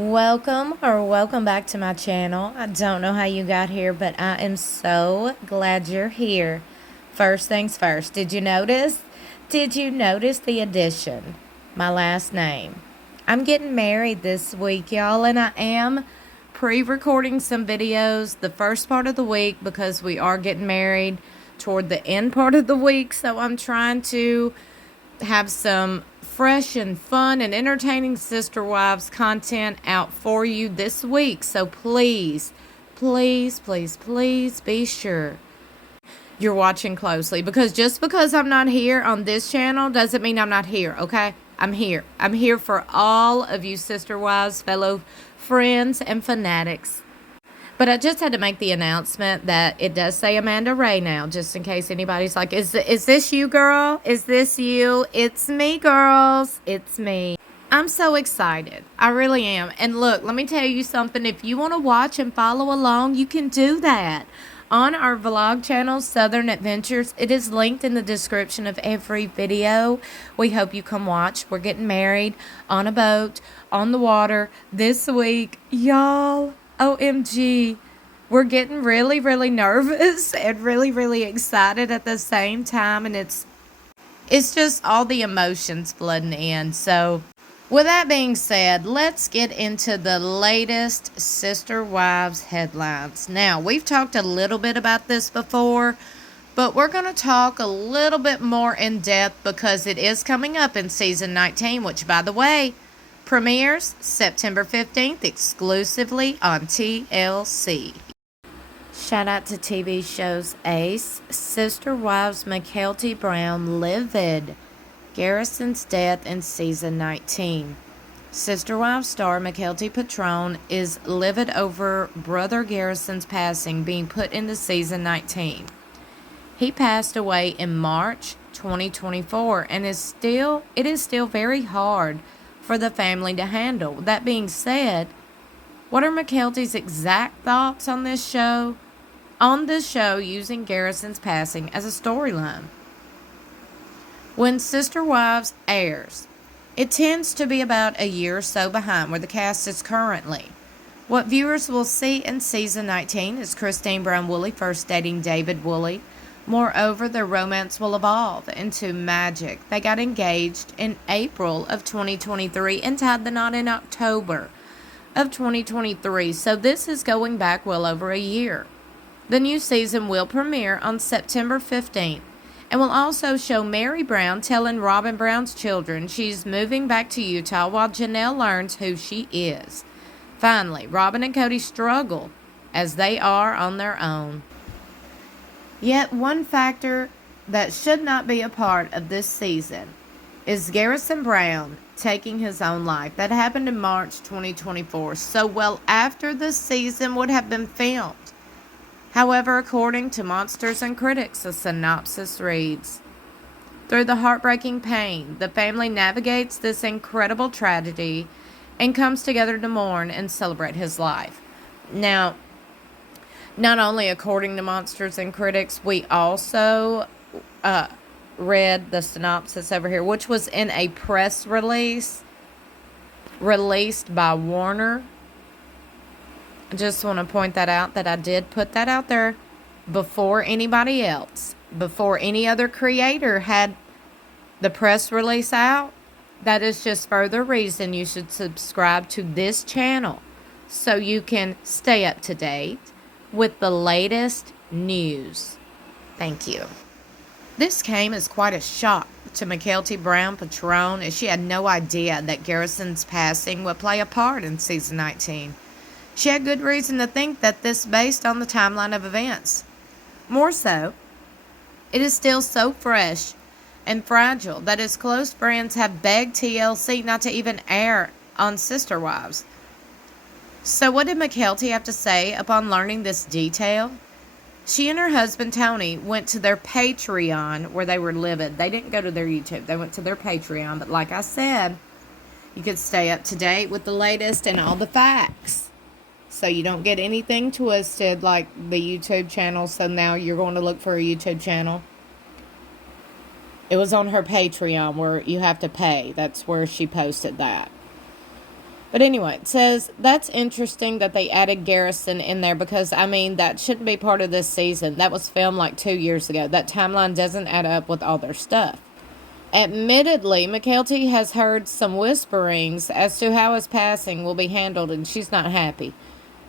Welcome back to my channel. I don't know how you got here, but I am so glad you're here. First things first, did you notice? Did you notice the addition? My last name. I'm getting married this week, y'all, and I am pre-recording some videos the first part of the week because we are getting married toward the end part of the week, so I'm trying to have some fresh and fun and entertaining Sister Wives content out for you this week. So please be sure you're watching closely, because just because I'm not here on this channel doesn't mean I'm not here, okay? I'm here. I'm here for all of you Sister Wives, fellow friends, and fanatics. But I just had to make the announcement that it does say Amanda Ray now, just in case anybody's like, is this you, girl? Is this you? It's me, girls. It's me. I'm so excited. I really am. And look, let me tell you something. If you want to watch and follow along, you can do that on our vlog channel, Southern Adventures. It is linked in the description of every video. We hope you come watch. We're getting married on a boat, on the water this week. Y'all, OMG, we're getting really nervous and really excited at the same time, and it's just all the emotions flooding in. So with that being said, let's get into the latest Sister Wives headlines. Now, we've talked a little bit about this before, but we're going to talk a little bit more in depth because it is coming up in season 19, which, by the way, premieres September 15th exclusively on TLC. Shout out to TV shows Ace, Sister Wives Mykelti Padron, LIVID, Garrison's death in season 19. Sister Wives star Mykelti Padron is livid over brother Garrison's passing being put into season 19. He passed away in March 2024, and it is still very hard for the family to handle. That being said, what are Mykelti's exact thoughts on this show? On this show, using Garrison's passing as a storyline. When Sister Wives airs, it tends to be about a year or so behind where the cast is currently. What viewers will see in season 19 is Christine Brown Woolley first dating David Woolley. Moreover, their romance will evolve into magic. They got engaged in April of 2023 and tied the knot in October of 2023. So this is going back well over a year. The new season will premiere on September 15th and will also show Mary Brown telling Robin Brown's children she's moving back to Utah while Janelle learns who she is. Finally, Robin and Cody struggle as they are on their own. Yet one factor that should not be a part of this season is Garrison Brown taking his own life. That happened in March 2024, so well after the season would have been filmed. However, according to Monsters and Critics, a synopsis reads, through the heartbreaking pain, the family navigates this incredible tragedy and comes together to mourn and celebrate his life. Now, not only according to Monsters and Critics, we also read the synopsis over here, which was in a press release released by Warner. I just want to point that out, that I did put that out there before anybody else, before any other creator had the press release out. That is just further reason you should subscribe to this channel so you can stay up to date with the latest news. Thank you. This came as quite a shock to Mykelti Padron, as she had no idea that Garrison's passing would play a part in season 19. She had good reason to think that this based on the timeline of events. More so, it is still so fresh and fragile that his close friends have begged TLC not to even air on Sister Wives. So what did Mykelti have to say upon learning this detail? She and her husband Tony went to their Patreon where they were livid. They didn't go to their YouTube. They went to their Patreon. But like I said, you could stay up to date with the latest and all the facts, so you don't get anything twisted like the YouTube channel. So now you're going to look for a YouTube channel. It was on her Patreon where you have to pay. That's where she posted that. But anyway, it says, that's interesting that they added Garrison in there because, I mean, that shouldn't be part of this season. That was filmed like 2 years ago. That timeline doesn't add up with all their stuff. Admittedly, Mykelti has heard some whisperings as to how his passing will be handled, and she's not happy.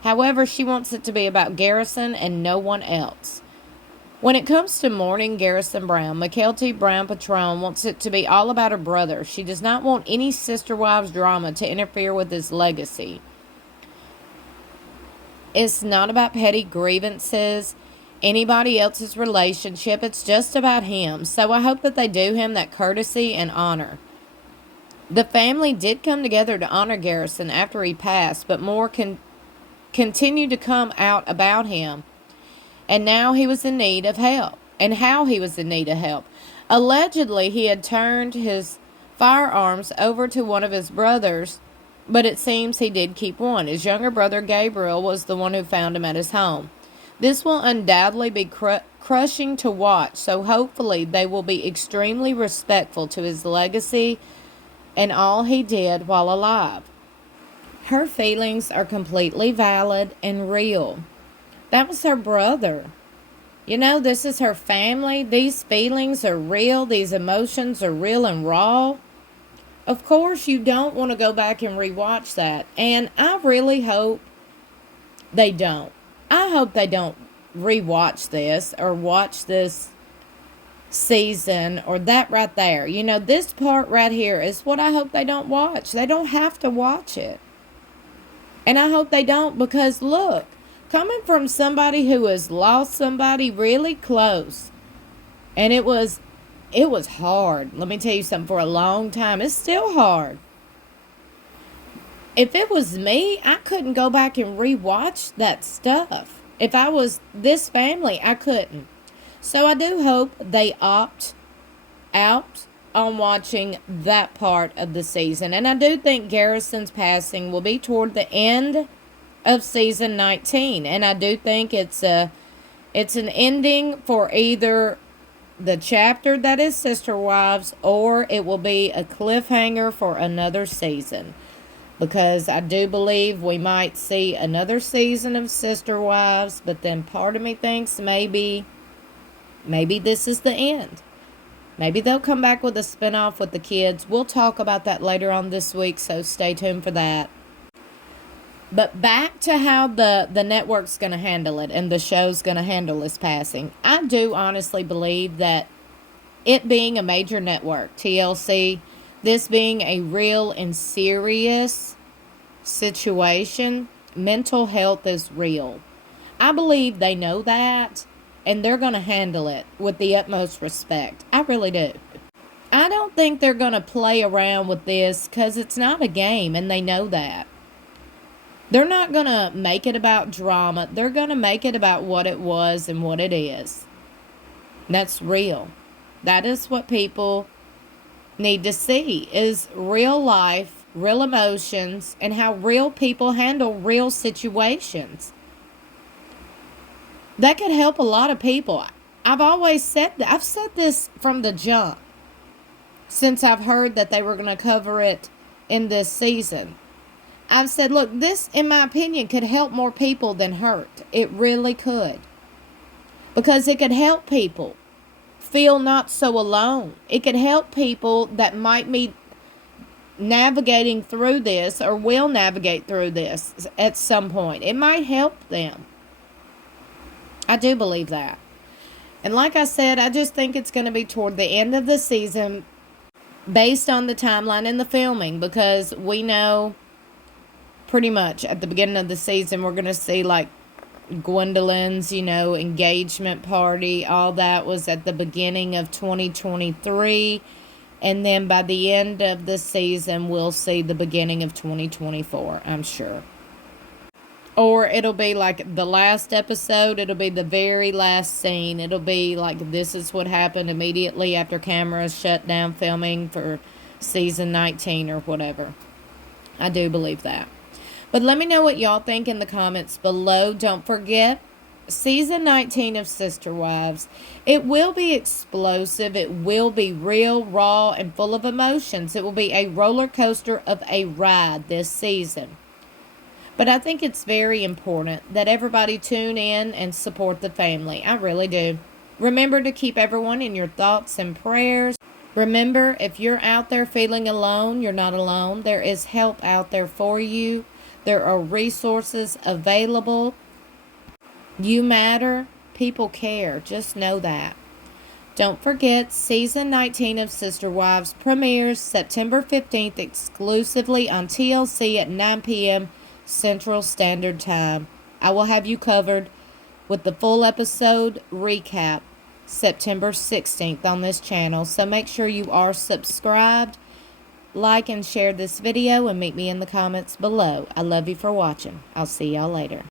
However, she wants it to be about Garrison and no one else. When it comes to mourning Garrison Brown, Mykelti Padron wants it to be all about her brother. She does not want any sister wives drama to interfere with his legacy. It's not about petty grievances, anybody else's relationship. It's just about him. So I hope that they do him that courtesy and honor. The family did come together to honor Garrison after he passed, but more continued to come out about him. And now he was in need of help. And how he was in need of help. Allegedly, he had turned his firearms over to one of his brothers, but it seems he did keep one. His younger brother, Gabriel, was the one who found him at his home. This will undoubtedly be crushing to watch, so hopefully they will be extremely respectful to his legacy and all he did while alive. Her feelings are completely valid and real. That was her brother. You know, this is her family. These feelings are real. These emotions are real and raw. Of course, you don't want to go back and rewatch that. And I really hope they don't. I hope they don't rewatch this or watch this season or that right there. You know, this part right here is what I hope they don't watch. They don't have to watch it. And I hope they don't, because look, coming from somebody who has lost somebody really close, and it was hard. Let me tell you something, for a long time. It's still hard. If it was me, I couldn't go back and rewatch that stuff. If I was this family, I couldn't. So I do hope they opt out on watching that part of the season. And I do think Garrison's passing will be toward the end of season 19, and I do think it's an ending for either the chapter that is Sister Wives, or it will be a cliffhanger for another season, because I do believe we might see another season of Sister Wives, but then part of me thinks maybe this is the end. Maybe they'll come back with a spinoff with the kids. We'll talk about that later on this week, so stay tuned for that. But back to how the network's going to handle it and the show's going to handle his passing. I do honestly believe that it being a major network, TLC, this being a real and serious situation, mental health is real. I believe they know that, and they're going to handle it with the utmost respect. I really do. I don't think they're going to play around with this, because it's not a game, and they know that. They're not going to make it about drama. They're going to make it about what it was and what it is. That's real. That is what people need to see, is real life, real emotions, and how real people handle real situations. That could help a lot of people. I've always said that. I've said this from the jump, since I've heard that they were going to cover it in this season. I've said, look, this, in my opinion, could help more people than hurt. It really could. Because it could help people feel not so alone. It could help people that might be navigating through this, or will navigate through this at some point. It might help them. I do believe that. And like I said, I just think it's going to be toward the end of the season, based on the timeline and the filming, because we know pretty much at the beginning of the season we're going to see like Gwendolyn's, engagement party. All that was at the beginning of 2023. And then by the end of the season, we'll see the beginning of 2024, I'm sure. Or it'll be like the last episode. It'll be the very last scene. It'll be like, this is what happened immediately after cameras shut down filming for season 19 or whatever. I do believe that. But let me know what y'all think in the comments below. Don't forget Season 19 of Sister Wives. It will be explosive. It will be real, raw, and full of emotions. It will be a roller coaster of a ride this season. But I think it's very important that everybody tune in and support the family. I really do. Remember to keep everyone in your thoughts and prayers. Remember, if you're out there feeling alone, you're not alone. There is help out there for you. There are resources available. You matter. People care. Just know that. Don't forget, Season 19 of Sister Wives premieres September 15th exclusively on TLC at 9 p.m. Central Standard Time. I will have you covered with the full episode recap September 16th on this channel. So make sure you are subscribed, like and share this video, and meet me in the comments below. I love you for watching. I'll see y'all later.